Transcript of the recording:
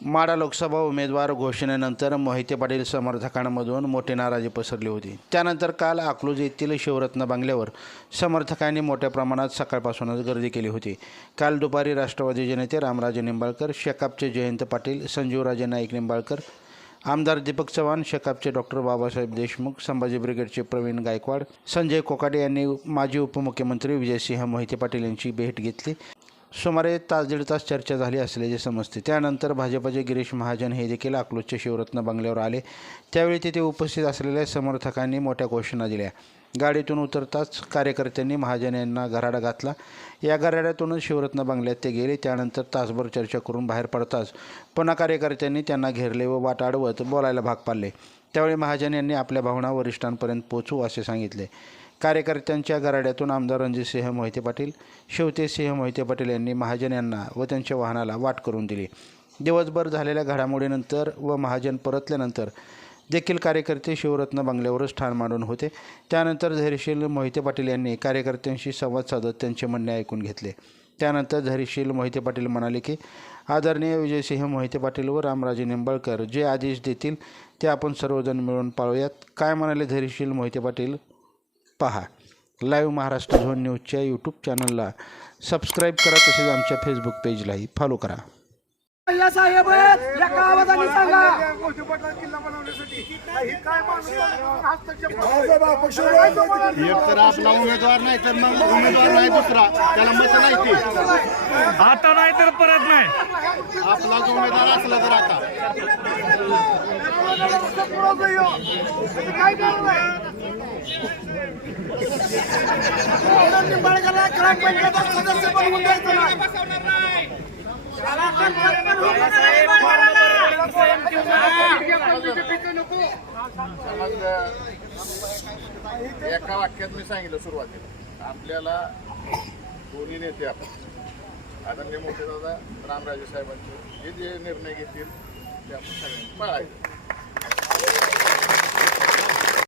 माढा लोकसभा उमेदवार घोषणेनंतर मोहिते पाटील समर्थकांमधून मोठी नाराजी पसरली होती। त्यानंतर काल अकलूज येथील शिवरत्न बंगल्यावर समर्थकांनी मोठ्या प्रमाणात सकाळपासूनच गर्दी केली होती। काल दुपारी राष्ट्रवादीचे नेते रामराजे निंबाळकर, शेकापचे जयंत पाटील, संजीवराजे नाईक निंबाळकर, आमदार दीपक चव्हाण, शेकापचे डॉक्टर बाबासाहेब देशमुख, संभाजी ब्रिगेडचे प्रवीण गायकवाड, संजय कोकाटे यांनी माजी उपमुख्यमंत्री विजयसिंह मोहिते पाटील यांची भेट घेतली। सुमारे तास दीड तास चर्चा झाली असल्याचे समजते। त्यानंतर भाजपचे गिरीश महाजन हे देखील अकलूजच्या शिवरत्न बंगल्यावर आले। त्यावेळी तिथे उपस्थित असलेल्या समर्थकांनी मोठ्या घोषणा दिल्या। गाडीतून उतरताच कार्यकर्त्यांनी महाजन यांना घराडा घातला। या घराड्यातूनच शिवरत्न बंगल्यात ते गेले। त्यानंतर तासभर चर्चा करून बाहेर पडताच पुन्हा कार्यकर्त्यांनी त्यांना घेरले व वाट अडवत बोलायला भाग पाडले। त्यावेळी महाजन यांनी आपल्या भावना वरिष्ठांपर्यंत पोहोचू असे सांगितले। कार्यकर्त्यांच्या घराड्यातून आमदार रणजितसिंह मोहिते पाटील, शिवतेजसिंह मोहिते पाटील यांनी महाजन यांना व त्यांच्या वाहनाला वाट करून दिली। दिवसभर झालेल्या घडामोडीनंतर व महाजन परतल्यानंतर देखील कार्यकर्ते शिवरत्न बंगल्यावरच ठाण मांडून होते। त्यानंतर धैर्यशील मोहिते पाटील यांनी कार्यकर्त्यांशी संवाद साधत त्यांचे म्हणणे ऐकून घेतले। त्यानंतर धैर्यशील मोहिते पाटील म्हणाले की आदरणीय विजयसिंह मोहिते पाटील व रामराजे निंबाळकर जे आदेश देतील ते आपण सर्वजण मिळून पाळूयात। काय म्हणाले धैर्यशील मोहिते पाटील पहा। लाईव्ह महाराष्ट्र झोन न्यूजच्या यूट्यूब चॅनलला सबस्क्राईब करा, तसेच आमच्या फेसबुक पेजलाही फॉलो करा। साहेब या गावात सांगा एक तर आपला उमेदवार नाही तर मग उमेदवार नाही दुसरा, त्याला मत नाही ते आता नाही तर परत नाही। आपला जो उमेदवार असला तर आता सदस्य बनवून द्यायचं एका वाक्यात मी सांगितलं सुरुवातीला, आपल्याला दोन्ही नेते आपण आदरणीय मोठे दादा रामराजे साहेबांचे जे जे निर्णय घेतील ते आपण सगळ्यांनी पाळायचे।